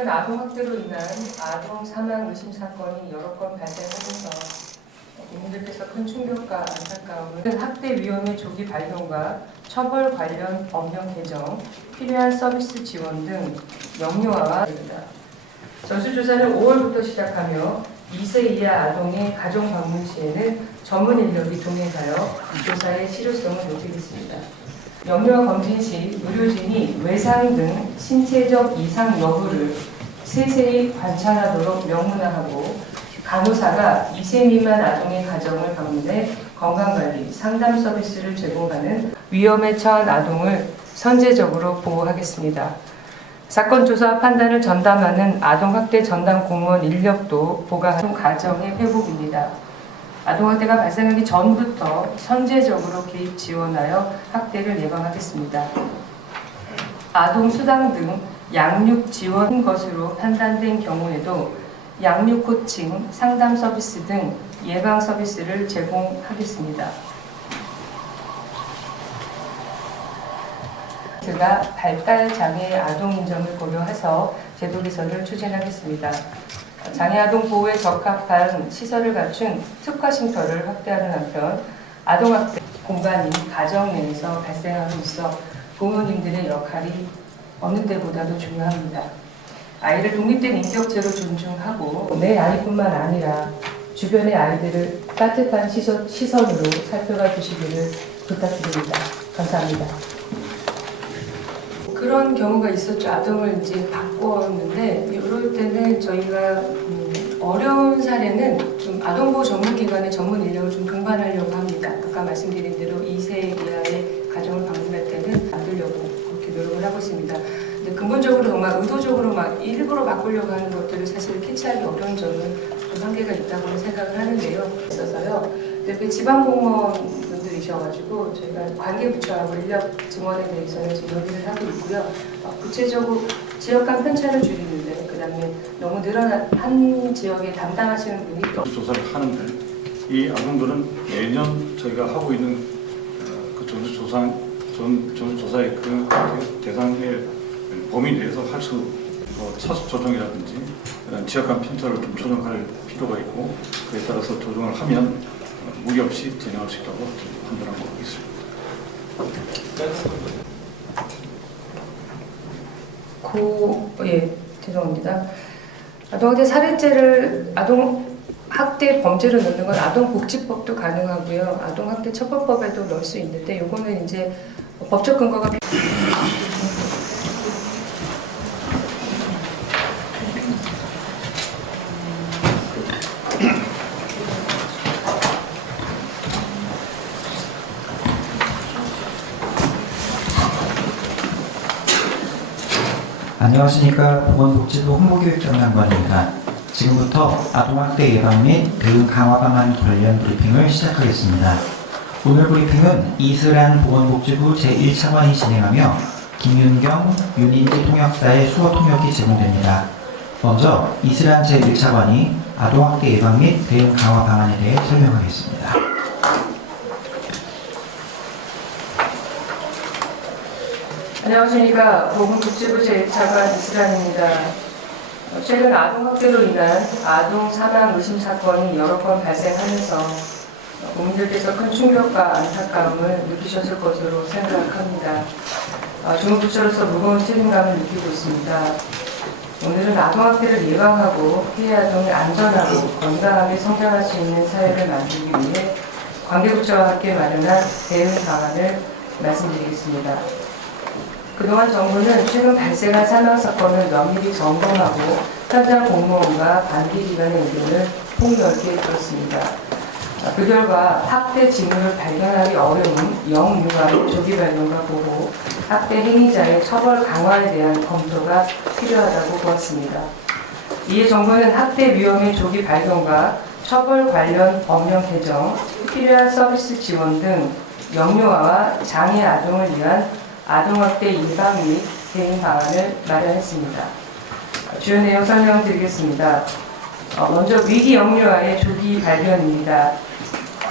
최근 아동학대로 인한 아동 사망 의심 사건이 여러 건 발생하면서 국민들께서 큰 충격과 안타까움을 학대 위험의 조기 발견과 처벌 관련 법령 개정, 필요한 서비스 지원 등 영유아와 전수조사를 5월부터 시작하며 2세 이하 아동의 가정 방문 시에는 전문 인력이 동행하여 조사의 실효성을 높이겠습니다. 영유아 검진 시 의료진이 외상 등 신체적 이상 여부를 세세히 관찰하도록 명문화하고 간호사가 2세 미만 아동의 가정을 방문해 건강관리, 상담 서비스를 제공하는 위험에 처한 아동을 선제적으로 보호하겠습니다. 사건 조사 판단을 전담하는 아동학대 전담 공무원 인력도 보강하는 가정의 회복입니다. 아동학대가 발생하기 전부터 선제적으로 개입 지원하여 학대를 예방하겠습니다. 아동수당 등 양육 지원 것으로 판단된 경우에도 양육 코칭, 상담 서비스 등 예방 서비스를 제공하겠습니다. 제가 발달 장애 아동 인정을 고려해서 제도 개선을 추진하겠습니다. 장애 아동 보호에 적합한 시설을 갖춘 특화 쉼터를 확대하는 한편 아동학대 공간이 가정 내에서 발생하고 있어 부모님들의 역할이 어느 때보다도 중요합니다. 아이를 독립된 인격체로 존중하고 내 아이뿐만 아니라 주변의 아이들을 따뜻한 시선으로 살펴봐 주시기를 부탁드립니다. 감사합니다. 그런 경우가 있었죠. 아동을 이제 바꿨는데 이럴 때는 저희가 어려운 사례는 좀 아동보호 전문기관의 전문 인력을 좀 동반하려고 합니다. 아까 말씀드린 대로 2세 이하의 가정을 방문할 때는 만들려고 그렇게 노력을 하고 있습니다. 근데 근본적으로 정말 의도적으로 막 일부러 바꾸려고 하는 것들을 사실 캐치하기 어려운 점은 좀 한계가 있다고 생각을 하는데요. 있어서요. 근데 지방 공무원 이셔가지고 저희가 관계부처하고 인력 증원에 대해서는 지금 논의를 하고 있고요. 구체적으로 지역 간 편차를 줄이는데 그다음에 너무 늘어난 한 지역에 담당하시는 분이 또 조사를 하는데 이 아동들은 매년 저희가 하고 있는 그 전수조사의 그 대상의 범위 내에서 할 수 차수 조정이라든지 지역 간 편차를 좀 조정할 필요가 있고 그에 따라서 조정을 하면 무리 없이 진행할 수 있다고 판단하고 있습니다. 죄송합니다. 아동학대 살인죄를 아동학대 범죄로 넣는 건 아동복지법도 가능하고요. 아동학대 처벌법에도 넣을 수 있는데 요거는 이제 법적 근거가 안녕하십니까. 보건복지부 홍보교육장관입니다. 지금부터 아동학대 예방 및 대응 강화 방안 관련 브리핑을 시작하겠습니다. 오늘 브리핑은 이슬한 보건복지부 제1차관이 진행하며 김윤경, 윤인지 통역사의 수어 통역이 제공됩니다. 먼저 이슬한 제1차관이 아동학대 예방 및 대응 강화 방안에 대해 설명하겠습니다. 안녕하십니까. 보건복지부 제1차관 이슬한입니다. 최근 아동학대로 인한 아동 사망 의심 사건이 여러 건 발생하면서 국민들께서 큰 충격과 안타까움을 느끼셨을 것으로 생각합니다. 중앙부처로서 무거운 책임감을 느끼고 있습니다. 오늘은 아동학대를 예방하고 피해 아동이 안전하고 건강하게 성장할 수 있는 사회를 만들기 위해 관계부처와 함께 마련한 대응 방안을 말씀드리겠습니다. 그동안 정부는 최근 발생한 사망사건을 면밀히 점검하고 현장 공무원과 관계기관의 의견을 폭넓게 들었습니다. 그 결과 학대 징후를 발견하기 어려운 영유아의 조기 발견과 보호, 학대 행위자의 처벌 강화에 대한 검토가 필요하다고 보았습니다. 이에 정부는 학대 위험의 조기 발견과 처벌 관련 법령 개정, 필요한 서비스 지원 등 영유아와 장애 아동을 위한 아동학대 예방 및 대응 방안을 마련했습니다. 주요 내용 설명드리겠습니다. 먼저 위기 영유아의 조기 발견입니다.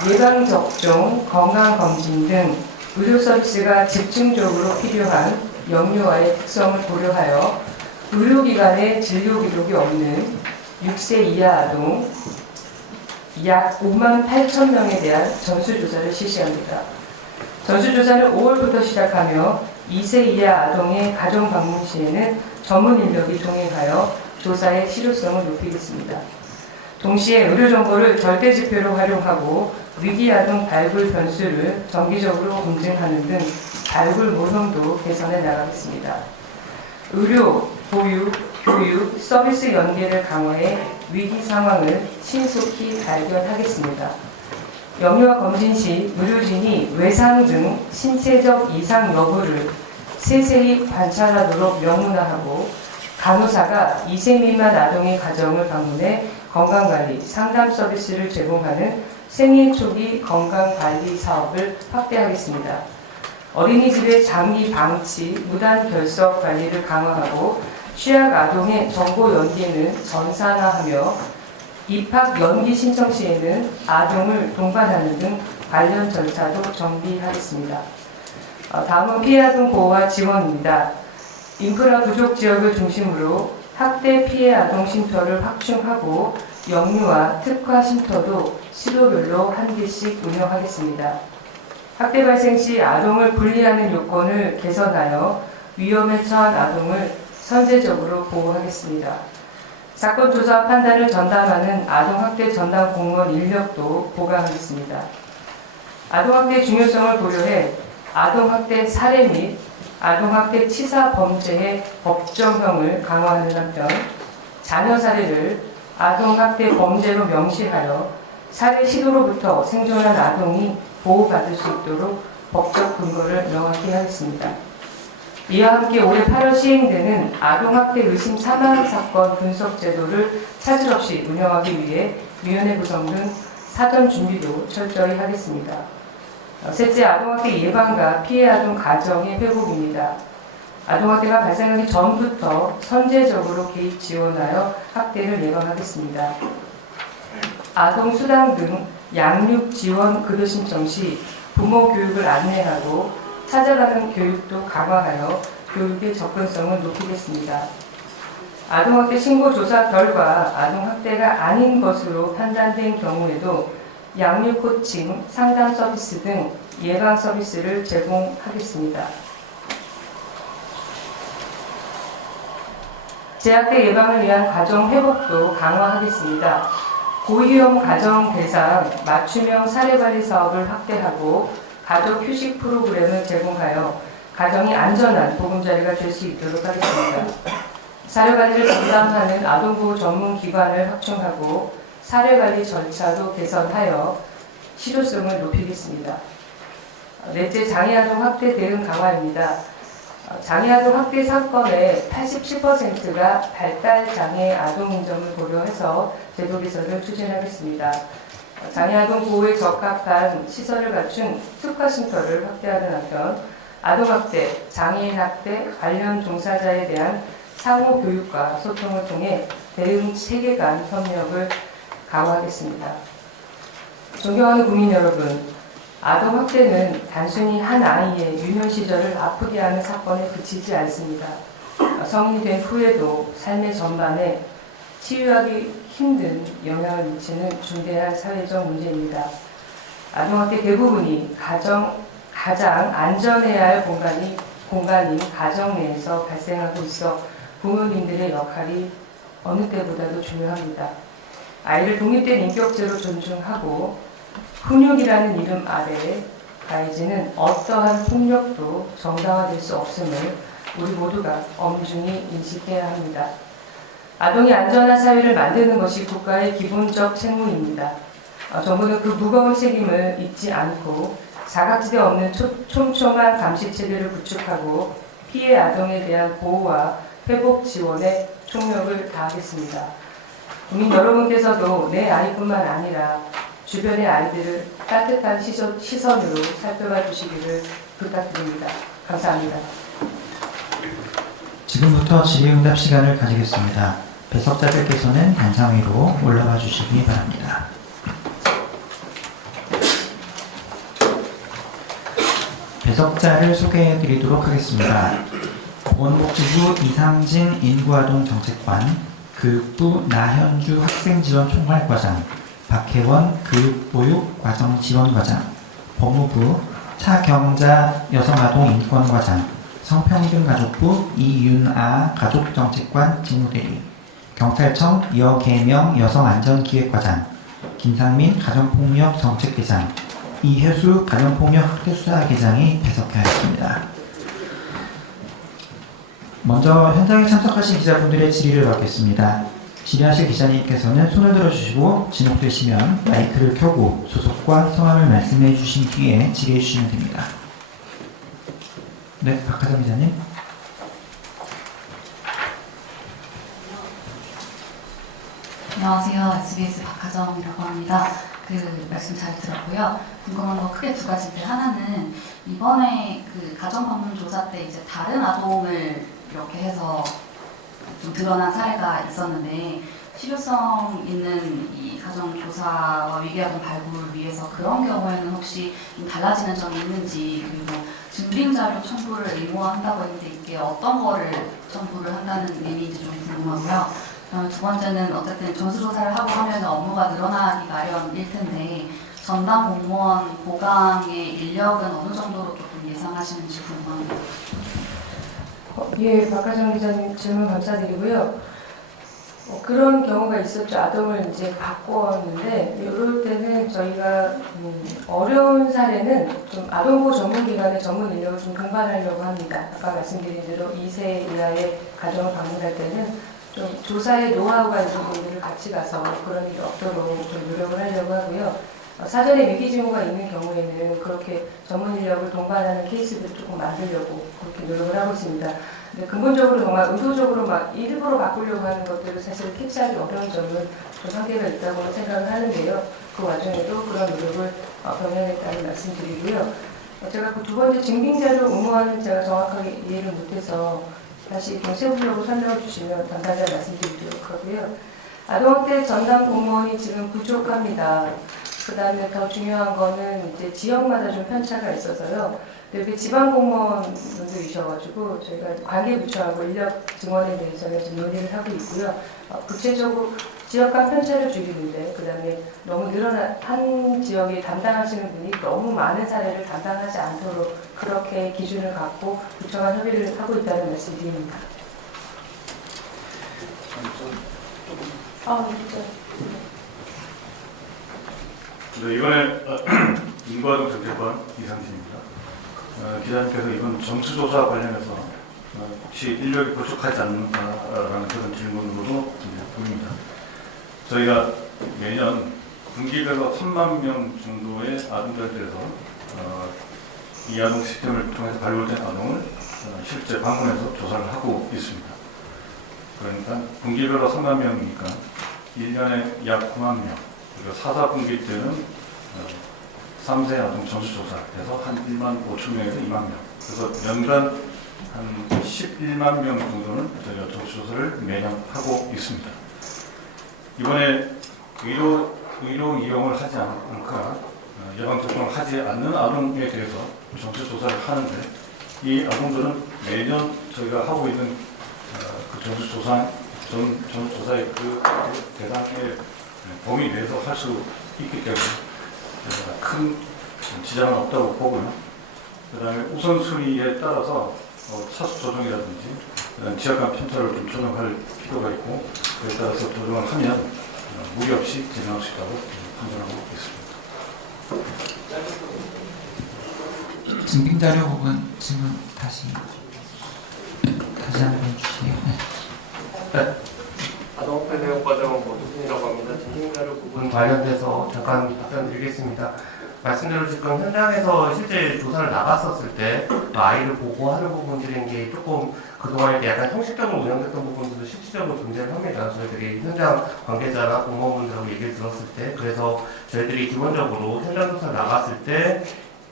예방접종, 건강검진 등 의료 서비스가 집중적으로 필요한 영유아의 특성을 고려하여 의료기관에 진료 기록이 없는 6세 이하 아동 약 5만 8천 명에 대한 전수조사를 실시합니다. 전수조사는 5월부터 시작하며 2세 이하 아동의 가정 방문 시에는 전문 인력이 동행하여 조사의 실효성을 높이겠습니다. 동시에 의료정보를 절대지표로 활용하고 위기아동 발굴 변수를 정기적으로 검증하는 등 발굴 모형도 개선해 나가겠습니다. 의료, 보육, 교육, 서비스 연계를 강화해 위기 상황을 신속히 발견하겠습니다. 영유아 검진 시 의료진이 외상 등 신체적 이상 여부를 세세히 관찰하도록 명문화하고 간호사가 2세 미만 아동의 가정을 방문해 건강관리, 상담 서비스를 제공하는 생애 초기 건강관리 사업을 확대하겠습니다. 어린이집의 장기 방치, 무단 결석 관리를 강화하고 취약 아동의 정보 연계는 전산화하며 입학 연기 신청 시에는 아동을 동반하는 등 관련 절차도 정비하겠습니다. 다음은 피해 아동 보호와 지원입니다. 인프라 부족 지역을 중심으로 학대 피해 아동 쉼터를 확충하고 영유아 특화 쉼터도 시도별로 한 개씩 운영하겠습니다. 학대 발생 시 아동을 분리하는 요건을 개선하여 위험에 처한 아동을 선제적으로 보호하겠습니다. 사건 조사 판단을 전담하는 아동학대 전담 공무원 인력도 보강하겠습니다. 아동학대 중요성을 고려해 아동학대 사례 및 아동학대 치사 범죄의 법정형을 강화하는 한편 자녀 사례를 아동학대 범죄로 명시하여 사례 시도로부터 생존한 아동이 보호받을 수 있도록 법적 근거를 명확히 하겠습니다. 이와 함께 올해 8월 시행되는 아동학대 의심 사망 사건 분석 제도를 차질 없이 운영하기 위해 위원회 구성 등 사전 준비도 철저히 하겠습니다. 셋째, 아동학대 예방과 피해 아동 가정의 회복입니다. 아동학대가 발생하기 전부터 선제적으로 개입 지원하여 학대를 예방하겠습니다. 아동 수당 등 양육 지원 급여 신청 시 부모 교육을 안내하고 찾아가는 교육도 강화하여 교육의 접근성을 높이겠습니다. 아동학대 신고 조사 결과 아동학대가 아닌 것으로 판단된 경우에도 양육 코칭, 상담 서비스 등 예방 서비스를 제공하겠습니다. 재학대 예방을 위한 가정 회복도 강화하겠습니다. 고위험 가정 대상 맞춤형 사례관리 사업을 확대하고 가족 휴식 프로그램을 제공하여 가정이 안전한 보금자리가 될 수 있도록 하겠습니다. 사례관리를 전담하는 아동보호 전문기관을 확충하고 사례관리 절차도 개선하여 실효성을 높이겠습니다. 넷째, 장애아동 학대 대응 강화입니다. 장애아동 학대 사건의 87%가 발달장애 아동인 점을 고려해서 제도 개선을 추진하겠습니다. 장애아동 보호에 적합한 시설을 갖춘 특화쉼터를 확대하는 한편 아동학대, 장애인학대 관련 종사자에 대한 상호 교육과 소통을 통해 대응 체계 간 협력을 강화하겠습니다. 존경하는 국민 여러분, 아동학대는 단순히 한 아이의 유년 시절을 아프게 하는 사건에 그치지 않습니다. 성인이 된 후에도 삶의 전반에 치유하기 힘든 영향을 미치는 중대한 사회적 문제입니다. 아동학대 대부분이 가장 안전해야 할 공간인 가정 내에서 발생하고 있어 부모님들의 역할이 어느 때보다도 중요합니다. 아이를 독립된 인격체로 존중하고 훈육이라는 이름 아래 가해지는 어떠한 폭력도 정당화될 수 없음을 우리 모두가 엄중히 인식해야 합니다. 아동이 안전한 사회를 만드는 것이 국가의 기본적 책무입니다. 정부는 그 무거운 책임을 잊지 않고 사각지대 없는 촘촘한 감시 체계를 구축하고 피해 아동에 대한 보호와 회복 지원에 총력을 다하겠습니다. 국민 여러분께서도 내 아이뿐만 아니라 주변의 아이들을 따뜻한 시선으로 살펴봐 주시기를 부탁드립니다. 감사합니다. 지금부터 질의응답 시간을 가지겠습니다. 배석자들께서는 단상 위로 올라와 주시기 바랍니다. 배석자를 소개해 드리도록 하겠습니다. 보건복지부 이상진 인구아동정책관, 교육부 나현주 학생지원총괄과장, 박혜원 교육보육과정지원과장, 법무부 차경자 여성아동인권과장, 성평등가족부 이윤아 가족정책관 직무대리, 경찰청 여계명 여성안전기획과장, 김상민 가정폭력정책계장, 이혜수 가정폭력학대수사계장이 배석하였습니다. 먼저 현장에 참석하신 기자분들의 질의를 받겠습니다. 질의하실 기자님께서는 손을 들어주시고 진혹되시면 마이크를 켜고 소속과 성함을 말씀해 주신 뒤에 질의해 주시면 됩니다. 네, 박하정 기자님. 안녕하세요. SBS 박하정이라고 합니다. 말씀 잘 들었고요. 궁금한 거 크게 두 가지인데, 하나는 이번에 가정 방문 조사 때 이제 다른 아동을 이렇게 해서 좀 드러난 사례가 있었는데, 실효성 있는 이 가정 조사와 위기아동 발굴을 위해서 그런 경우에는 혹시 좀 달라지는 점이 있는지, 그리고 증빙 자료 첨부를 의무화한다고 했는데 이게 어떤 거를 첨부를 한다는 의미인지 좀 궁금하고요. 두 번째는 어쨌든 전수조사를 하고 하면 업무가 늘어나기 마련일 텐데, 전담 공무원 고강의 인력은 어느 정도로 조금 예상하시는지 궁금합니다. 예, 박하정 기자님 질문 감사드리고요. 그런 경우가 있었죠. 아동을 이제 바꿨는데, 이럴 때는 저희가 어려운 사례는 좀 아동보호 전문기관의 전문 인력을 좀 동반하려고 합니다. 아까 말씀드린 대로 2세 이하의 가정을 방문할 때는 좀 조사의 노하우가 있는 분들을 같이 가서 그런 일이 없도록 좀 노력을 하려고 하고요. 사전에 위기 징후가 있는 경우에는 그렇게 전문 인력을 동반하는 케이스들을 조금 만들려고 그렇게 노력을 하고 있습니다. 근데 근본적으로 정말 의도적으로 막 일부러 바꾸려고 하는 것들을 사실 캐치하기 어려운 점은 좀 한계가 있다고 생각을 하는데요. 그 와중에도 그런 노력을 병행했다는 말씀드리고요. 제가 그 두 번째 증빙자료 의무화는 제가 정확하게 이해를 못해서 다시 좀 세부적으로 설명해 주시면 담당자 말씀드리도록 하고요. 아동학대 전담 공무원이 지금 부족합니다. 그 다음에 더 중요한 거는 이제 지역마다 좀 편차가 있어서요. 여기 지방 공무원분들이셔가지고 저희가 관계부처하고 인력 증원에 대해서는 좀 논의를 하고 있고요. 구체적으로 지역 간 편차를 줄이는데, 그 다음에 너무 늘어난 한 지역에 담당하시는 분이 너무 많은 사례를 담당하지 않도록 그렇게 기준을 갖고 부처간 협의를 하고 있다는 말씀드립니다. 네, 이번에 인구아동 정책관 이상진입니다. 기자님께서 이번 전수조사 관련해서 혹시 인력이 부족하지 않는가라는 그런 질문으로도 보입니다. 저희가 매년 분기별로 3만 명 정도의 아동들에서 이 아동 시스템을 통해서 발굴된 아동을 실제 방문해서 조사를 하고 있습니다. 그러니까 분기별로 3만 명이니까 1년에 약 9만 명, 그리고 4, 4분기 때는 3세 아동 전수조사에서 한 1만 5천 명에서 2만 명, 그래서 연간 한 11만 명 정도는 저희가 전수조사를 매년 하고 있습니다. 이번에 의료 이용을 하지 않을까, 예방접종을 하지 않는 아동에 대해서 전수조사를 하는데, 이 아동들은 매년 저희가 하고 있는 그 전수조사의 그 대상의 범위 내에서 할 수 있기 때문에 큰 지장은 없다고 보고요. 그 다음에 우선순위에 따라서 차수 조정이라든지 지역간 편차를 좀 조정할 필요가 있고, 그에 따라서 조정을 하면 무리 없이 진행할 수 있다고 판단하고 있습니다. 증빙자료 부분 질문 다시 한번 주시네요. 네. 아동학대 교육과정 모두순이라고 합니다. 증빙자료 부분 관련돼서 잠깐 답변드리겠습니다. 말씀대로 지금 현장에서 실제 조사를 나갔었을 때 아이를 보고 하는 부분들인 게 조금 그동안에 약간 형식적으로 운영됐던 부분들도 실질적으로 존재를 합니다. 저희들이 현장 관계자나 공무원분들하고 얘기를 들었을 때, 그래서 저희들이 기본적으로 현장 조사를 나갔을 때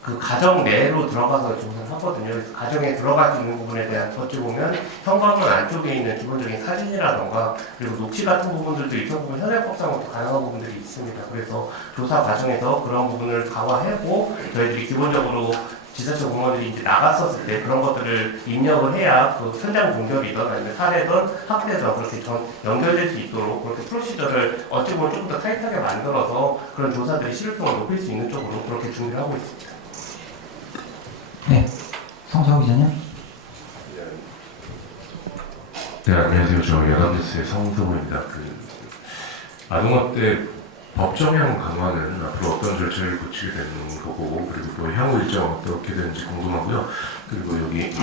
그 가정 내로 들어가서 조사를 하거든요. 그래서 가정에 들어갈 수 있는 부분에 대한 어찌 보면 현관문 안쪽에 있는 기본적인 사진이라던가 그리고 녹취 같은 부분들도 일정 부분 현행법상으로 가능한 부분들이 있습니다. 그래서 조사 과정에서 그런 부분을 강화하고 저희들이 기본적으로 지자체 공무원들이 이제 나갔었을 때 그런 것들을 입력을 해야 그 현장 공격이든 아니면 살해든 학대든 그렇게 연결될 수 있도록 그렇게 프로시저를 어찌 보면 조금 더 타이트하게 만들어서 그런 조사들의 실효성을 높일 수 있는 쪽으로 그렇게 준비를 하고 있습니다. 네, 성정 기자님. 네, 안녕하세요. 저 연합뉴스의 성성호입니다. 아동학대 법정형 강화는 앞으로 어떤 절차를 거치게 되는 거고, 그리고 또 향후 일정 어떻게 되는지 궁금하고요. 그리고 여기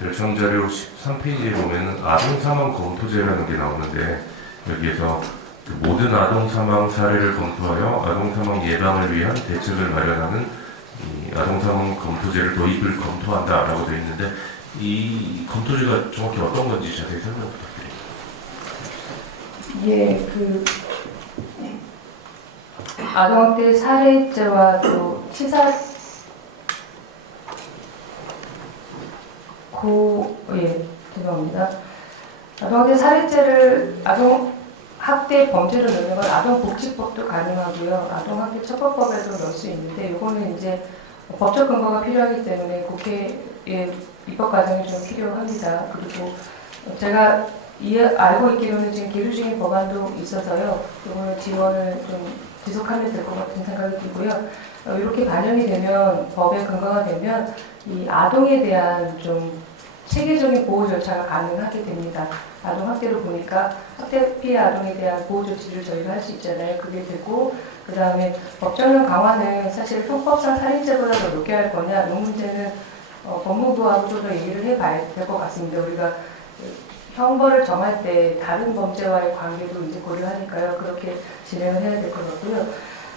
결정자료 13페이지에 보면 아동 사망 검토제라는 게 나오는데, 여기에서 모든 아동 사망 사례를 검토하여 아동 사망 예방을 위한 대책을 마련하는 이 아동 사망 검토제를 도입을 검토한다라고 되어 있는데, 이 검토제가 정확히 어떤 건지 자세히 설명 부탁드립니다. 예, 아동학대 살해죄와 또 치사 죄송합니다. 아동학대 살해죄를 아동학대 범죄로 넣는 건 아동복지법도 가능하고요. 아동학대 처벌법에도 넣을 수 있는데 이거는 이제 법적 근거가 필요하기 때문에 국회의 입법 과정이 좀 필요합니다. 그리고 제가 알고 있기로는 지금 계류 중인 법안도 있어서요. 이거는 지원을 좀 지속하면 될 것 같은 생각이 들고요. 이렇게 반영이 되면, 법에 근거가 되면 이 아동에 대한 좀 체계적인 보호 절차가 가능하게 됩니다. 아동 학대로 보니까 학대 피해 아동에 대한 보호 조치를 저희가 할 수 있잖아요. 그게 되고, 그 다음에 법정형 강화는 사실 형법상 살인죄보다 더 높게 할 거냐, 이 문제는 법무부하고 좀 더 얘기를 해봐야 될 것 같습니다. 우리가 형벌을 정할 때 다른 범죄와의 관계도 이제 고려하니까요. 그렇게 진행을 해야 될 것 같고요.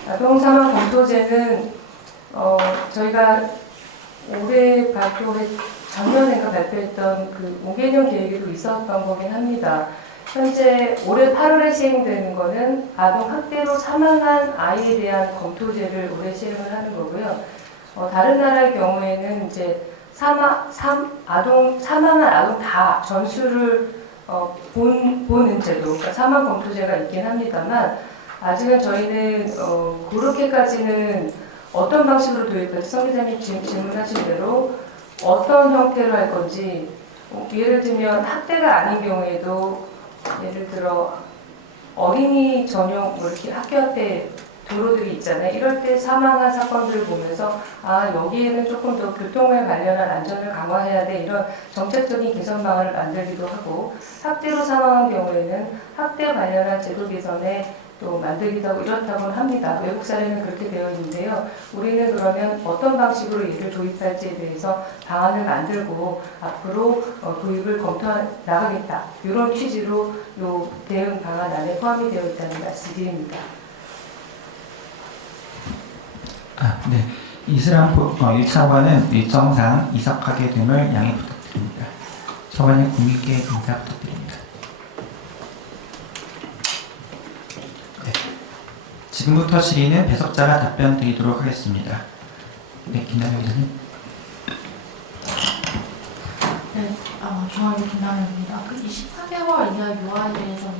아동사망 검토제는 저희가 올해 작년인가 발표했던 그 5개년 계획에도 있었던 거긴 합니다. 현재 올해 8월에 시행되는 거는 아동 학대로 사망한 아이에 대한 검토제를 올해 시행을 하는 거고요. 다른 나라의 경우에는 이제 사망한 아동 다 전수를 보는 제도, 그러니까 사망 검토제가 있긴 합니다만, 아직은 저희는 그렇게까지는 어떤 방식으로 도입할지, 성 기자님 질문하신 대로 어떤 형태로 할 건지, 예를 들면 학대가 아닌 경우에도 예를 들어 어린이 전용 이렇게 학교 앞에 도로들이 있잖아요. 이럴 때 사망한 사건들을 보면서 여기에는 조금 더 교통에 관련한 안전을 강화해야 돼, 이런 정책적인 개선 방안을 만들기도 하고, 학대로 사망한 경우에는 학대 관련한 제도 개선에 또 만들기도 하고 이렇다고 합니다. 외국 사례는 그렇게 되어 있는데요. 우리는 그러면 어떤 방식으로 얘를 도입할지에 대해서 방안을 만들고 앞으로 도입을 검토해 나가겠다, 이런 취지로 이 대응 방안 안에 포함이 되어 있다는 말씀드립니다. 네. 이슬람 1차관은 일정상 이석하게 됨을 양해 부탁드립니다. 차관님 국민께 인사 부탁드립니다. 네. 지금부터 질의는 배석자가 답변 드리도록 하겠습니다. 네, 김남현 기자님. 네, 저는 김남현입니다. 24개월 이하 유아에 대해서는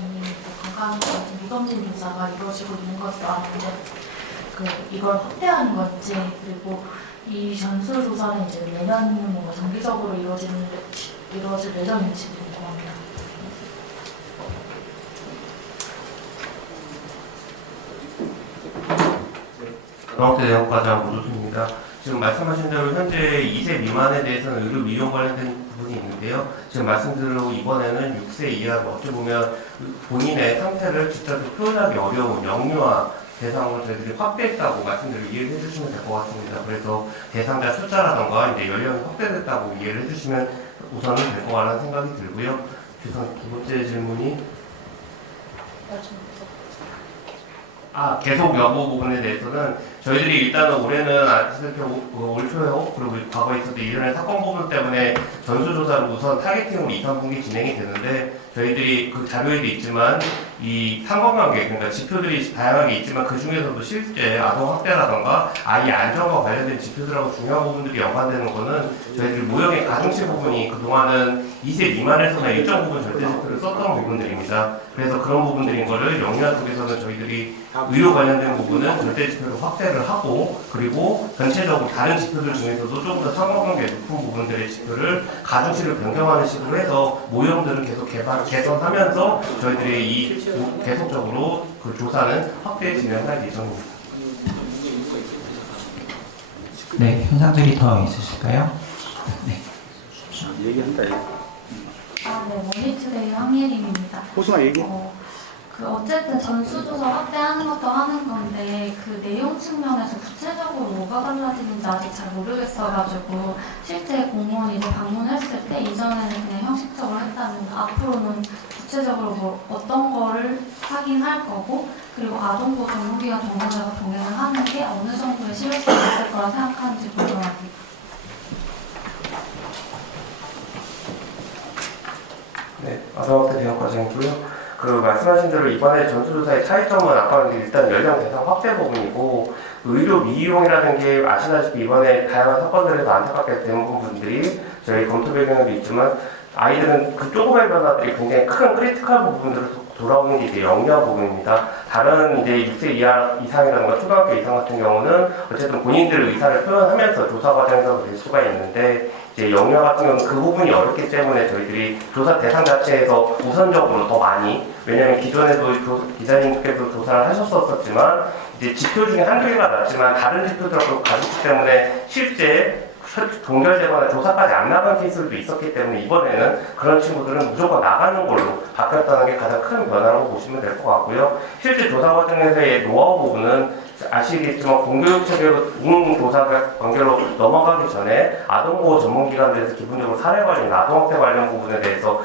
관광 미검진 조사가 이루어지고 있는 것으로 아는데, 이걸 확대하는 건지, 그리고 이 전수 조사는 이제 내년 정기적으로 이루어질 예정인지 궁금합니다. 아동학대 대응과장 오조수입니다. 지금 말씀하신 대로 현재 2세 미만에 대해서는 의료 미용 관련된 부분이 있는데요. 지금 말씀드린 이번에는 6세 이하, 어찌 보면 본인의 상태를 직접 표현하기 어려운 영유아 대상으로 저희들이 확대했다고 말씀드리고 이해를 해주시면 될 것 같습니다. 그래서 대상자 숫자라던가 이제 연령이 확대됐다고 이해를 해주시면 우선은 될 것 같다는 생각이 들고요. 그래서 두 번째 질문이 계속 여부 부분에 대해서는 저희들이 일단은 올해는 아시다시피 올 초에 그리고 과거에 있었던 이전의 사건 부분 때문에 전수조사를 우선 타겟팅으로 2, 3분기 진행이 되는데, 저희들이 그 자료에도 있지만 이 상관관계, 그러니까 지표들이 다양하게 있지만 그 중에서도 실제 아동 학대라던가 아이 안전과 관련된 지표들하고 중요한 부분들이 연관되는 거는 저희들이 모형의 가중치 부분이 그동안은 2세 미만에서는 일정 부분 절대 지표를 썼던 부분들입니다. 그래서 그런 부분들인 거를 영유아 쪽에서는 저희들이 의료 관련된 부분은 절대 지표를 확대를 하고, 그리고 전체적으로 다른 지표들 중에서도 조금 더 상관관계 높은 부분들의 지표를 가중치를 변경하는 식으로 해서 모형들은 계속 개선하면서 저희들이 이 계속적으로 그 조사는 확대 진행할 예정입니다. 네, 현장들이 더 있으실까요? 네. 얘기한다. 네, 머니투데이 황예림입니다. 호수아 얘기. 어쨌든 전수조사 확대하는 것도 하는 건데 그 내용 측면에서 구체적으로 뭐가 달라지는지 아직 잘 모르겠어가지고 실제 공무원이 이제 방문했을 때 이전에는 그냥 형식적으로 했다면 앞으로는 구체적으로 뭐 어떤 거를 확인할 거고, 그리고 아동보호 전문기관 전문가가 동행을 하는 게 어느 정도의 실효성이 있을 거라 생각하는지 궁금합니다. 네, 아동학대 대응 과정이고요. 그 말씀하신 대로 이번에 전수조사의 차이점은 아까 일단 연령 대상 확대 부분이고, 의료 미이용이라는 게 아시다시피 이번에 다양한 사건들에서 안타깝게 된 부분들이 저희 검토 배경에도 있지만 아이들은 그 조그만 변화들이 굉장히 큰 크리티컬 부분들을 돌아오는 게 이제 영유아 부분입니다. 다른 이제 6세 이상이라든가 초등학교 이상 같은 경우는 어쨌든 본인들의 의사를 표현하면서 조사 과정에서 될 수가 있는데, 이제 영유아 같은 경우는 그 부분이 어렵기 때문에 저희들이 조사 대상 자체에서 우선적으로 더 많이, 왜냐하면 기존에도 기자님께서 조사를 하셨었지만 이제 지표 중에 한두 개가 났지만 다른 지표들하고 가족수 때문에 실제 동결되거나 조사까지 안 나간 케이스들도 있었기 때문에 이번에는 그런 친구들은 무조건 나가는 걸로 바뀌었다는 게 가장 큰 변화라고 보시면 될 것 같고요. 실제 조사 과정에서의 노하우 부분은 아시겠지만 공교육 체계로 조사 관계로 넘어가기 전에 아동보호 전문기관들에서 기본적으로 사례 관리나 아동학대 관련 부분에 대해서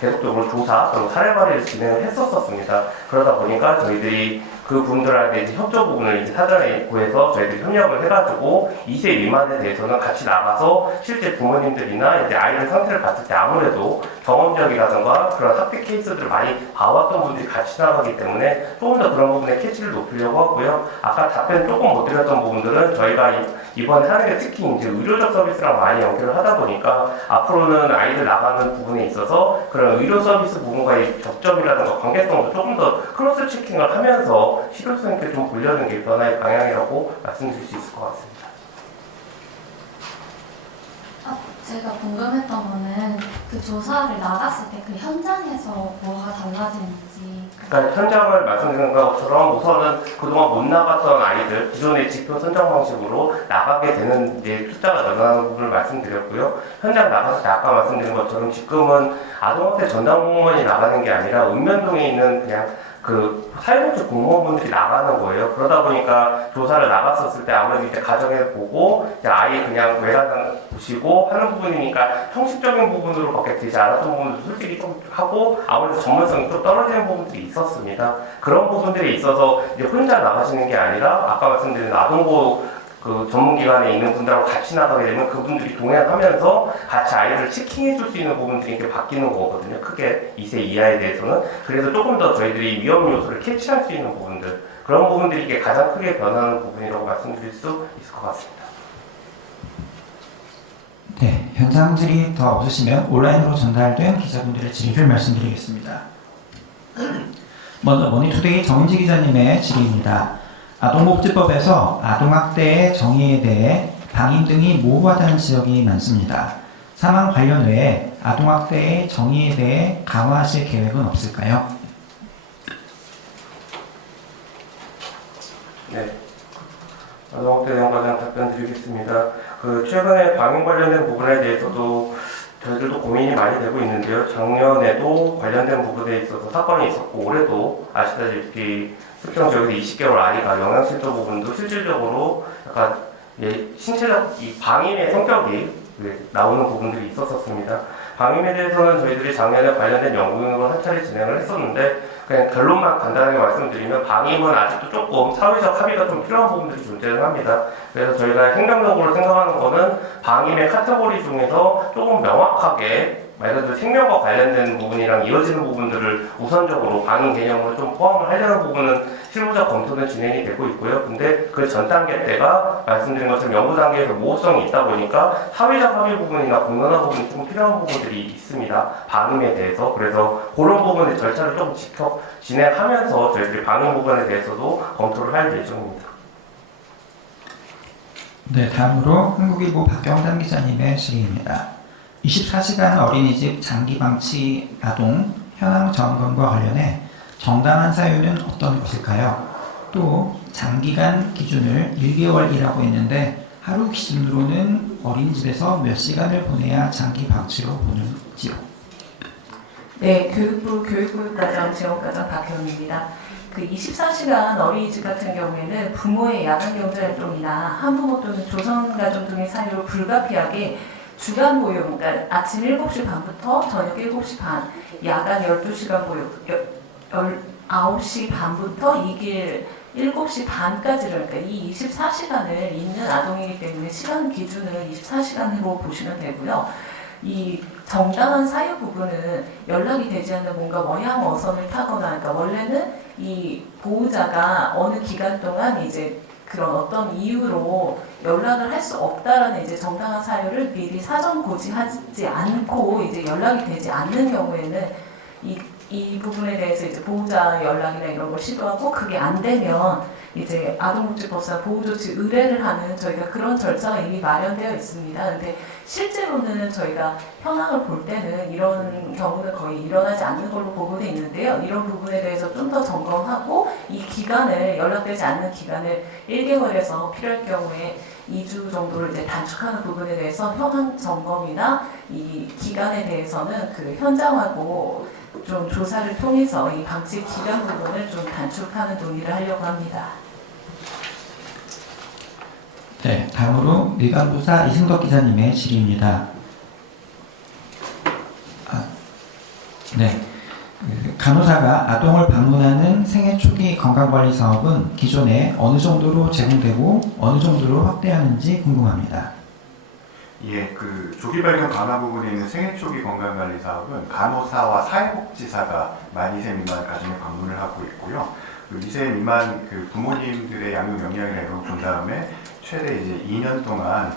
계속적으로 조사 그리고 사례 관리를 진행을 했었습니다. 그러다 보니까 저희들이 그 분들한테 이제 협조 부분을 이제 사전에 구해서 저희들이 협력을 해가지고 2세 미만에 대해서는 같이 나가서 실제 부모님들이나 이제 아이들 상태를 봤을 때 아무래도 경험적이라든가 그런 학대 케이스들을 많이 봐왔던 분들이 같이 나가기 때문에 조금 더 그런 부분에 캐치를 높이려고 하고요. 아까 답변 조금 못 드렸던 부분들은 저희가 이번에 하는 게 특히 이제 의료적 서비스랑 많이 연결을 하다 보니까 앞으로는 아이들 나가는 부분에 있어서 그런 의료 서비스 부분과의 접점이라든가 관계성도 조금 더 크로스 체킹을 하면서 실효성 있게 좀 보려는 게 변화의 방향이라고 말씀드릴 수 있을 것 같습니다. 제가 궁금했던 거는 그 조사를 나갔을 때 그 현장에서 뭐가 달라지는지. 그러니까 현장을 말씀드린 것처럼 우선은 그동안 못 나갔던 아이들 기존의 지표 선정 방식으로 나가게 되는 이제 숫자가 늘어나는 부분을 말씀드렸고요. 현장 나갔을 때 아까 말씀드린 것처럼 지금은 아동학대 전담 공무원이 나가는 게 아니라 읍면동에 있는 그냥 그 사회복지 공무원분들이 나가는 거예요. 그러다 보니까 조사를 나갔었을 때 아무래도 이제 가정에 보고 이제 아이 그냥 외관상 보시고 하는 부분이니까 형식적인 부분으로밖에 되지 않았던 부분도 솔직히 좀 하고 아무래도 전문성이 좀 떨어지는 부분들이 있었습니다. 그런 부분들에 있어서 이제 혼자 나가시는 게 아니라 아까 말씀드린 아동보호 그 전문기관에 있는 분들하고 같이 나가게 되면 그분들이 동행하면서 같이 아이를 체킹해 줄 수 있는 부분들이 이렇게 바뀌는 거거든요. 크게 2세 이하에 대해서는. 그래서 조금 더 저희들이 위험 요소를 캐치할 수 있는 부분들, 그런 부분들이 이게 가장 크게 변하는 부분이라고 말씀드릴 수 있을 것 같습니다. 네, 현장들이 더 없으시면 온라인으로 전달된 기자분들의 질의를 말씀드리겠습니다. 먼저 머니투데이 정인지 기자님의 질의입니다. 아동복지법에서 아동학대의 정의에 대해 방임 등이 모호하다는 지적이 많습니다. 사망 관련 외에 아동학대의 정의에 대해 강화하실 계획은 없을까요? 네. 아동학대 대응 과정 답변 드리겠습니다. 최근에 방임 관련된 부분에 대해서도 저희들도 고민이 많이 되고 있는데요. 작년에도 관련된 부분에 있어서 사건이 있었고 올해도 아시다시피 특정 지역에서 20개월 아이가 영양실조 부분도 실질적으로 약간 신체적 이 방임의 성격이 나오는 부분들이 있었습니다. 방임에 대해서는 저희들이 작년에 관련된 연구를 한 차례 진행을 했었는데 그냥 결론만 간단하게 말씀드리면 방임은 아직도 조금 사회적 합의가 좀 필요한 부분들이 존재를 합니다. 그래서 저희가 행정적으로 생각하는 거는 방임의 카테고리 중에서 조금 명확하게 말 그대로 생명과 관련된 부분이랑 이어지는 부분들을 우선적으로 방임 개념으로 좀 포함을 하려는 부분은 실무적 검토는 진행이 되고 있고요. 근데 그 전 단계 때가 말씀드린 것처럼 연구 단계에서 모호성이 있다 보니까 사회적 합의 부분이나 공론화 부분이 좀 필요한 부분들이 있습니다. 방임에 대해서. 그래서 그런 부분의 절차를 좀 진행하면서 저희들이 방임 부분에 대해서도 검토를 할 예정입니다. 네, 다음으로 한국일보 박경담 기자님의 질의입니다. 24시간 어린이집 장기 방치 아동 현황 점검과 관련해 정당한 사유는 어떤 것일까요? 또 장기간 기준을 1개월이라고 했는데 하루 기준으로는 어린이집에서 몇 시간을 보내야 장기 방치로 보는지요? 네, 교육부 교육과정 지원과정 박혜원입니다. 그 24시간 어린이집 같은 경우에는 부모의 야간 경제활동이나 한부모 또는 조선가정 등의 사유로 불가피하게 주간 보육, 그러니까 아침 7시 반부터 저녁 7시 반, 야간 12시간 보육, 9시 반부터 이길 7시 반까지를, 그러니까 이 24시간을 있는 아동이기 때문에 시간 기준을 24시간으로 보시면 되고요. 이 정당한 사유 부분은 연락이 되지 않는 뭔가 원양어선을 타거나, 그러니까 원래는 이 보호자가 어느 기간 동안 이제 그런 어떤 이유로 연락을 할 수 없다라는 이제 정당한 사유를 미리 사전 고지하지 않고 이제 연락이 되지 않는 경우에는 이 부분에 대해서 이제 보호자 연락이나 이런 걸 시도하고 그게 안 되면 이제 아동복지법상 보호조치 의뢰를 하는 저희가 그런 절차가 이미 마련되어 있습니다. 근데 실제로는 저희가 현황을 볼 때는 이런 경우는 거의 일어나지 않는 걸로 보고는 있는데요. 이런 부분에 대해서 좀 더 점검하고 이 기간을 연락되지 않는 기간을 1개월에서 필요할 경우에 2주 정도를 이제 단축하는 부분에 대해서 현황 점검이나 이 기간에 대해서는 그 현장하고 좀 조사를 통해서 이 방치 기간 부분을 좀 단축하는 논의를 하려고 합니다. 네, 다음으로 미관부사 이승덕 기자님의 질의입니다. 네, 간호사가 아동을 방문하는 생애 초기 건강관리 사업은 기존에 어느 정도로 제공되고 어느 정도로 확대하는지 궁금합니다. 예, 그 조기 발견 강화 부분에 있는 생애 초기 건강관리 사업은 간호사와 사회복지사가 만 2세 미만 가정에 방문을 하고 있고요. 그 2세 미만 그 부모님들의 양육 역량이나 이런 걸 본 다음에 최대 이제 2년 동안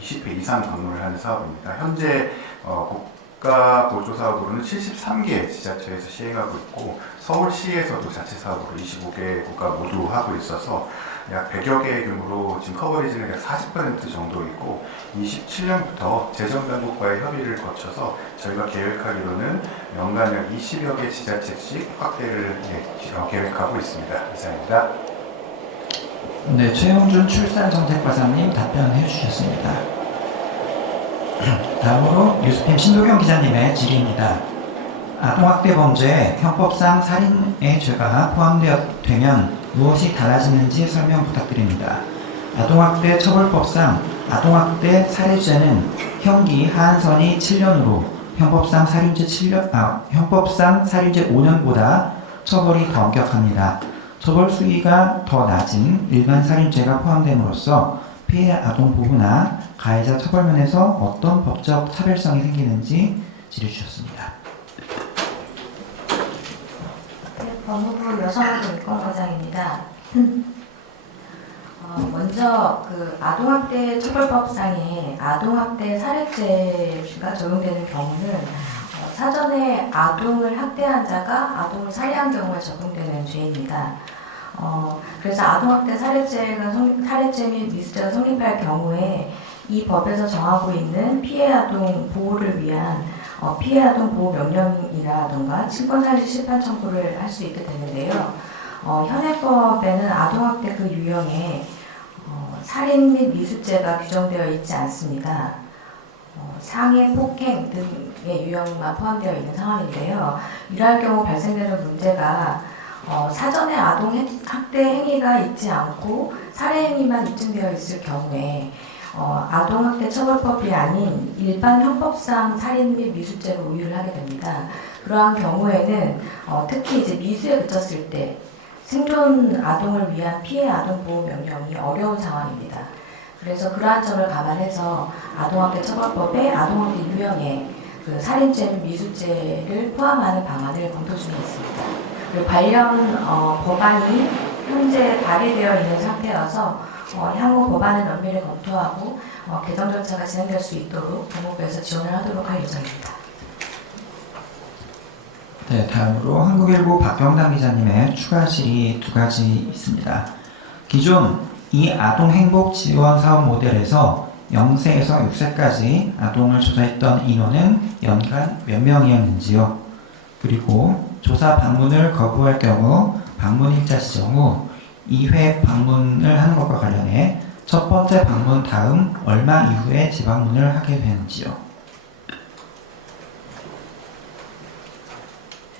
20회 이상 방문을 하는 사업입니다. 현재 국가 보조 사업으로는 73개 지자체에서 시행하고 있고 서울시에서도 자체 사업으로 25개 국가 모두 하고 있어서 약 100여 개의 규모로 지금 커버리지는 약 40% 정도 있고 27년부터 재정당국과의 협의를 거쳐서 저희가 계획하기로는 연간 약 20여 개 지자체씩 확대를 계획하고 있습니다. 이상입니다. 네, 최용준 출산정책과장님 답변해 주셨습니다. 다음으로 뉴스팸 신도경 기자님의 질의입니다. 아동학대 범죄에 형법상 살인의 죄가 포함되면 무엇이 달라지는지 설명 부탁드립니다. 아동학대 처벌법상 아동학대 살해죄는 형기 하한선이 7년으로 형법상 살인죄 5년보다 처벌이 더 엄격합니다. 처벌 수위가 더 낮은 일반 살인죄가 포함됨으로써 피해 아동 보호나 가해자 처벌 면에서 어떤 법적 차별성이 생기는지 질의 주셨습니다. 법무부 여성아동 인권과장입니다. 먼저 그 아동학대 처벌법상에 아동학대 살해죄가 적용되는 경우는 사전에 아동을 학대한 자가 아동을 살해한 경우에 적용되는 죄입니다. 그래서 아동학대 살해죄 및 미수죄가 성립할 경우에 이 법에서 정하고 있는 피해 아동 보호를 위한 피해 아동 보호 명령이라던가 친권살인 심판 청구를 할 수 있게 되는데요. 현행법에는 아동학대 그 유형에 살인 및 미수죄가 규정되어 있지 않습니다. 상해, 폭행 등의 유형만 포함되어 있는 상황인데요. 이러한 경우 발생되는 문제가 사전에 아동 학대 행위가 있지 않고 살해 행위만 입증되어 있을 경우에 아동학대 처벌법이 아닌 일반 형법상 살인 및 미수죄로 우유를 하게 됩니다. 그러한 경우에는 특히 이제 미수에 그쳤을 때 생존 아동을 위한 피해 아동 보호 명령이 어려운 상황입니다. 그래서 그러한 점을 감안해서 아동학대 처벌법의 아동학대 유형에 그 살인죄는 미수죄를 포함하는 방안을 검토 중에 있습니다. 그리고 관련 법안이 현재 발의되어 있는 상태여서 향후 법안의 면밀히 검토하고 개정 절차가 진행될 수 있도록 법무부에서 지원을 하도록 할 예정입니다. 네, 다음으로 한국일보 박경남 기자님의 추가 질의 2가지 있습니다. 기존 이 아동행복지원 사업 모델에서 0세에서 6세까지 아동을 조사했던 인원은 연간 몇 명이었는지요? 그리고 조사 방문을 거부할 경우 방문 일자 지정 후 2회 방문을 하는 것과 관련해 첫 번째 방문 다음 얼마 이후에 재방문을 하게 되는지요?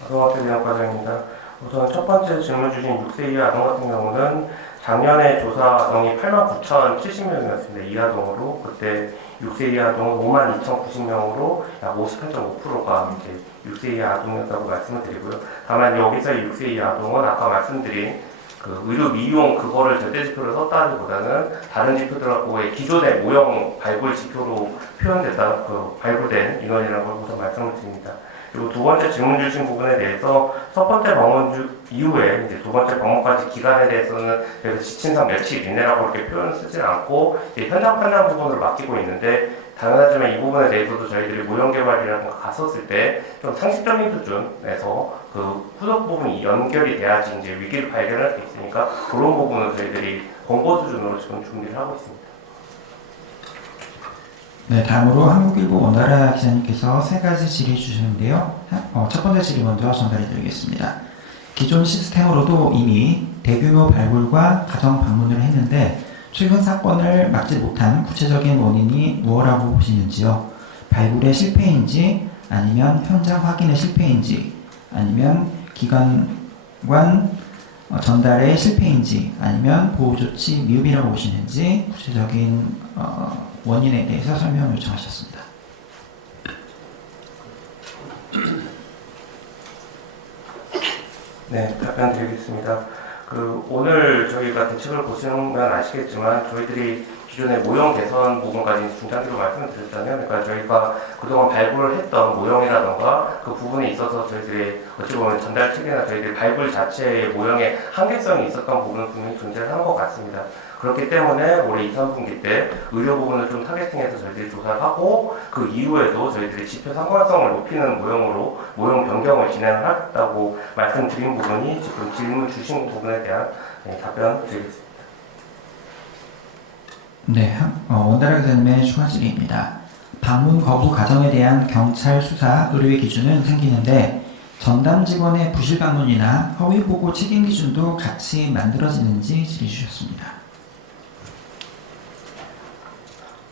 아동학대 대응과정입니다. 우선 첫 번째 질문 주신 6세 이하 아동 같은 경우는 작년에 조사 아동이 89,070명이었습니다. 이하동으로. 그때 6세 이하 아동은 52,090명으로 약 58.5%가 이제 6세 이하 아동이었다고 말씀을 드리고요. 다만 여기서의 6세 이하 아동은 아까 말씀드린 그 의료 미용 그거를 절대 지표로 썼다기보다는 다른 지표들하고의 기존의 모형 발굴 지표로 표현됐다, 그 발굴된 인원이라는 걸 우선 말씀을 드립니다. 그리고 두 번째 질문 주신 부분에 대해서 첫 번째 방문 이후에 이제 두 번째 방문까지 기간에 대해서는 그래서 지침상 며칠 이내라고 이렇게 표현을 쓰지 않고 현장 판단 부분으로 맡기고 있는데 당연하지만 이 부분에 대해서도 저희들이 모형 개발이라는 거 갔었을 때 좀 상식적인 수준에서 그 후속 부분이 연결이 돼야지 이제 위기를 발견할 수 있으니까 그런 부분은 저희들이 권고 수준으로 지금 준비를 하고 있습니다. 네, 다음으로 한국일보 원나라 기자님께서 3가지 질의 주시는데요. 첫 번째 질의 먼저 전달해 드리겠습니다. 기존 시스템으로도 이미 대규모 발굴과 가정 방문을 했는데 최근 사건을 막지 못한 구체적인 원인이 무엇이라고 보시는지요? 발굴의 실패인지 아니면 현장 확인의 실패인지 아니면 기관관 전달의 실패인지 아니면 보호조치 미흡이라고 보시는지 구체적인 원인에 대해서 설명을 요청하셨습니다. 네, 답변 드리겠습니다. 오늘 저희가 대책을 보시면 아시겠지만 저희들이 기존의 모형 개선 부분까지 중장기로 말씀을 드렸잖아요. 그러니까 저희가 그동안 발굴을 했던 모형이라던가 그 부분에 있어서 저희들이 어찌 보면 전달 체계나 저희들이 발굴 자체의 모형에 한계성이 있었던 부분은 분명히 존재를 한 것 같습니다. 그렇기 때문에 올해 2, 3분기 때 의료 부분을 좀 타겟팅해서 저희들이 조사를 하고 그 이후에도 저희들이 지표 상관성을 높이는 모형으로 모형 변경을 진행을 하겠다고 말씀드린 부분이 지금 질문 주신 부분에 대한 답변 드리겠습니다. 네, 원다라 기자님의 추가 질의입니다. 방문 거부 가정에 대한 경찰 수사 의뢰 기준은 생기는데 전담 직원의 부실 방문이나 허위 보고 책임 기준도 같이 만들어지는지 질의 주셨습니다.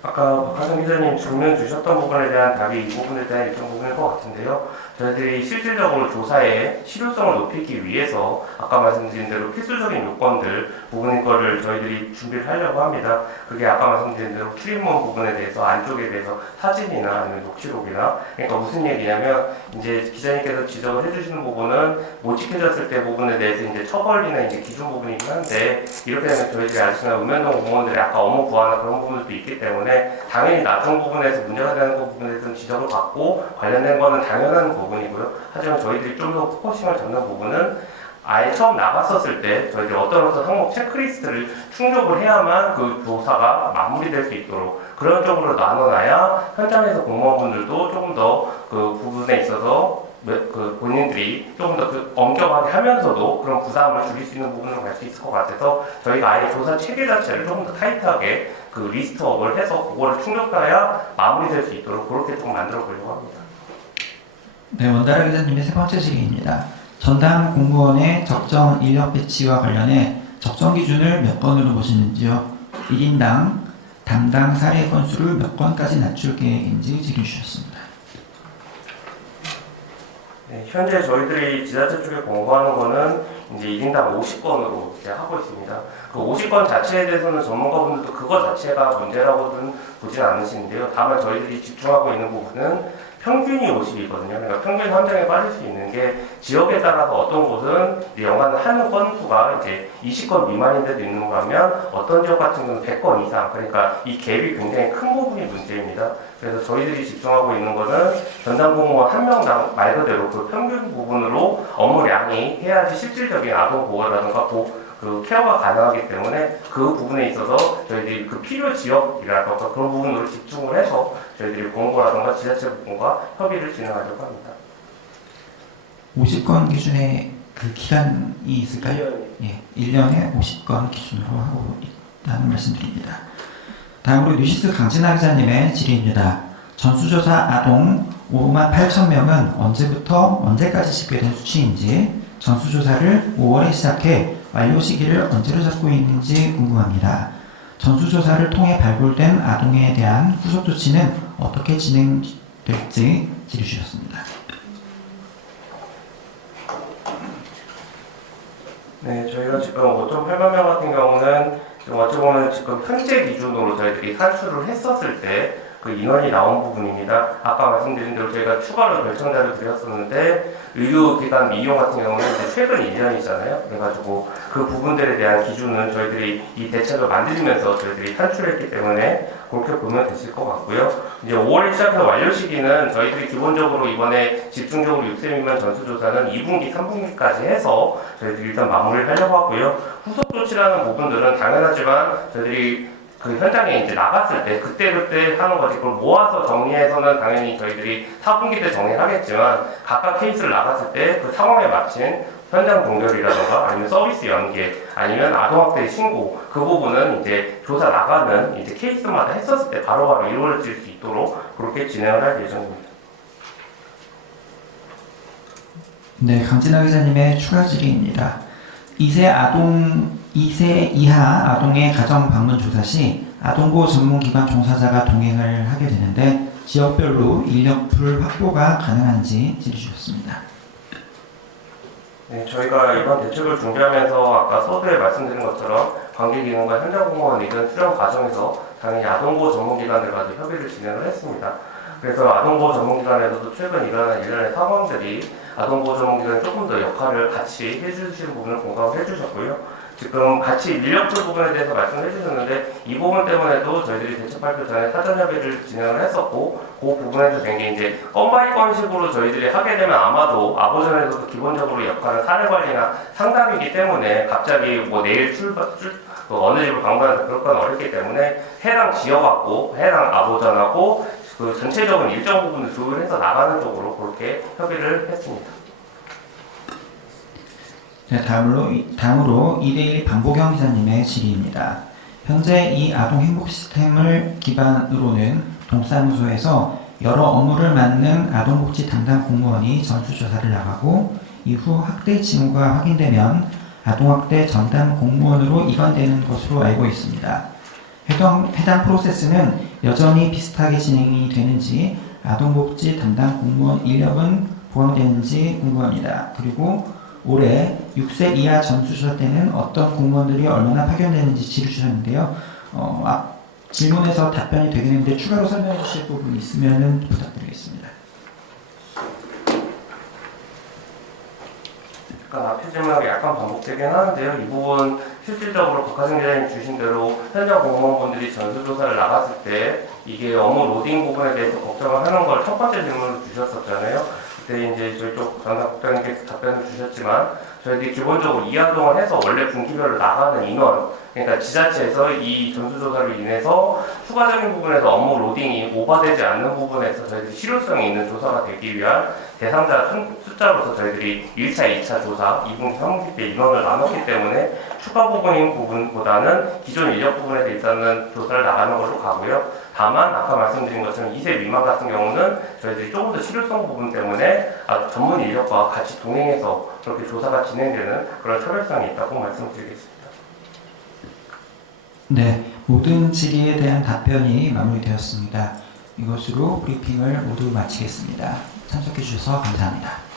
아까 박하성 기자님 질문 주셨던 부분에 대한 답이 이 부분에 대한 일정 부분일 것 같은데요. 저희들이 실질적으로 조사의 실효성을 높이기 위해서 아까 말씀드린 대로 필수적인 요건들 부분인 거를 저희들이 준비를 하려고 합니다. 그게 아까 말씀드린 대로 출입문 부분에 대해서 안쪽에 대해서 사진이나 아니면 녹취록이나 그러니까 무슨 얘기냐면 이제 기자님께서 지적을 해주시는 부분은 못 지켜졌을 때 부분에 대해서 이제 처벌이나 이제 기준 부분이긴 한데 이렇게 되면 저희들이 아시는 읍면동 공무원들이 아까 업무 부하나 그런 부분도 있기 때문에 당연히 나중 부분에서 문제가 되는 부분에 대해서는 지적을 받고 관련된 거는 당연한 부분이고요. 하지만 저희들이 좀 더 포커싱을 잡는 부분은 아예 처음 나갔었을 때 저희들이 어떤 항목 체크리스트를 충족을 해야만 그 조사가 마무리될 수 있도록 그런 쪽으로 나눠놔야 현장에서 공무원분들도 조금 더 그 부분에 있어서 그 본인들이 조금 더 그 엄격하게 하면서도 그런 부담을 줄일 수 있는 부분으로 갈 수 있을 것 같아서 저희가 아예 조사 체계 자체를 조금 더 타이트하게 그 리스트업을 해서 그거를 충족해야 마무리될 수 있도록 그렇게 좀 만들어 보려고 합니다. 네, 원다라 기자님의 3번째 질의입니다. 전담 공무원의 적정 인력 배치와 관련해 적정 기준을 몇 건으로 보시는지요? 1인당 담당 사례 건수를 몇 건까지 낮출 계획인지 질의 주셨습니다. 네, 현재 저희들이 지자체 쪽에 공고하는 거는 이제 1인당 50건으로 이제 하고 있습니다. 그 50건 자체에 대해서는 전문가분들도 그거 자체가 문제라고는 보진 않으시는데요. 다만 저희들이 집중하고 있는 부분은 평균이 50이거든요. 그러니까 평균 현장에 빠질 수 있는 게 지역에 따라서 어떤 곳은 이제 연간 하는 건수가 이제 20건 미만인데도 있는 거라면 어떤 지역 같은 경우는 100건 이상. 그러니까 이 갭이 굉장히 큰 부분이 문제입니다. 그래서 저희들이 집중하고 있는 거는 전담 공무원 한 명당 말 그대로 그 평균 부분으로 업무량이 해야지 실질적인 아동 보호라든가 그 케어가 가능하기 때문에 그 부분에 있어서 저희들이 그 필요 지역이라든가 그런 부분으로 집중을 해서 저희들이 공고라든가 지자체 부분과 협의를 진행하려고 합니다. 50건 기준의 그 기간이 있을까요? 예, 1년에 50건 기준으로 하고 있다는 말씀드립니다. 다음으로 뉴시스 강진아 기자님의 질의입니다. 전수조사 아동 58,000명은 언제부터 언제까지 집계된 수치인지, 전수조사를 5월에 시작해 완료 시기를 언제로 잡고 있는지 궁금합니다. 전수조사를 통해 발굴된 아동에 대한 후속 조치는 어떻게 진행될지 질의 주셨습니다. 네, 저희가 지금 5.8만 명 같은 경우는 어찌 보면 지금 현재 기준으로 저희들이 산출을 했었을 때 그 인원이 나온 부분입니다. 아까 말씀드린 대로 저희가 추가로 결정자를 드렸었는데 의료기관 미용 같은 경우는 이제 최근 1년이잖아요. 그래가지고 그 부분들에 대한 기준은 저희들이 이 대책을 만들면서 저희들이 산출했기 때문에 그렇게 보면 되실 것 같고요. 이제 5월에 시작해서 완료 시기는 저희들이 기본적으로 이번에 집중적으로 6세 미만 전수조사는 2분기, 3분기까지 해서 저희들이 일단 마무리를 하려고 하고요. 후속 조치라는 부분들은 당연하지만 저희들이 그 현장에 이제 나갔을 때 그때 하는 거지. 그걸 모아서 정리해서는 당연히 저희들이 4분기 때 정리를 하겠지만 각각 케이스를 나갔을 때 그 상황에 맞춘 현장 동결이라든가 아니면 서비스 연계 아니면 아동학대 신고 그 부분은 이제 조사 나가는 이제 케이스마다 했었을 때 바로바로 이루어질 수 있도록 그렇게 진행을 할 예정입니다. 네, 강진아 기자님의 추가 질의입니다. 2세 이하 아동의 가정 방문 조사 시 아동보호 전문기관 종사자가 동행을 하게 되는데 지역별로 인력풀 확보가 가능한지 질의 주셨습니다. 네, 저희가 이번 대책을 준비하면서 아까 서두에 말씀드린 것처럼 관계기관과 현장공무원이든 수련 과정에서 당연히 아동보호 전문기관들과도 협의를 진행을 했습니다. 그래서 아동보호 전문기관에서도 최근 일어난 일련의 상황들이 아동보호 전문기관이 조금 더 역할을 같이 해주시는 부분을 공감을 해주셨고요. 지금 같이 인력풀 부분에 대해서 말씀을 해주셨는데 이 부분 때문에도 저희들이 대책 발표 전에 사전 협의를 진행을 했었고 그 부분에서 된 게 이제 건바이 건식으로 저희들이 하게 되면 아마도 아보전에서도 기본적으로 역할은 사례 관리나 상담이기 때문에 갑자기 뭐 내일 어느 집을 방문하는 그런 건 어렵기 때문에 해당 지역하고 해당 아보전하고 그 전체적인 일정 부분을 조율해서 나가는 쪽으로 그렇게 협의를 했습니다. 네, 다음으로 2대1 반보경 기자님의 질의입니다. 현재 이 아동 행복 시스템을 기반으로는 동사무소에서 여러 업무를 맡는 아동복지 담당 공무원이 전수조사를 나가고 이후 학대 징후가 확인되면 아동학대 전담 공무원으로 이관되는 것으로 알고 있습니다. 해당 프로세스는 여전히 비슷하게 진행이 되는지 아동복지 담당 공무원 인력은 보강되는지 궁금합니다. 그리고 올해 6세 이하 전수조사 때는 어떤 공무원들이 얼마나 파견되는지 질의 주셨는데요. 질문에서 답변이 되긴 했는데 추가로 설명해 주실 부분 있으면 부탁드리겠습니다. 앞에 질문하고 약간 반복되긴 하는데요. 이 부분 실질적으로 박하정 기자님 주신 대로 현장 공무원분들이 전수조사를 나갔을 때 이게 업무 로딩 부분에 대해서 걱정을 하는 걸 첫 번째 질문으로 주셨었잖아요. 그때 이제 저희 쪽 전담 국장님께서 답변을 주셨지만 저희들이 기본적으로 이하동을 해서 원래 분기별로 나가는 인원, 그러니까 지자체에서 이 전수조사로 인해서 추가적인 부분에서 업무 로딩이 오버되지 않는 부분에서 저희들이 실효성이 있는 조사가 되기 위한 대상자 숫자로서 저희들이 1차, 2차 조사, 2분기, 3분기 때 인원을 나눴기 때문에 추가 부분인 부분보다는 기존 인력 부분에서 일단은 조사를 나가는 걸로 가고요. 다만 아까 말씀드린 것처럼 2세 미만 같은 경우는 저희들이 조금 더 실효성 부분 때문에 전문 인력과 같이 동행해서 그렇게 조사가 진행되는 그런 차별성이 있다고 말씀드리겠습니다. 네, 모든 질의에 대한 답변이 마무리되었습니다. 이것으로 브리핑을 모두 마치겠습니다. 참석해 주셔서 감사합니다.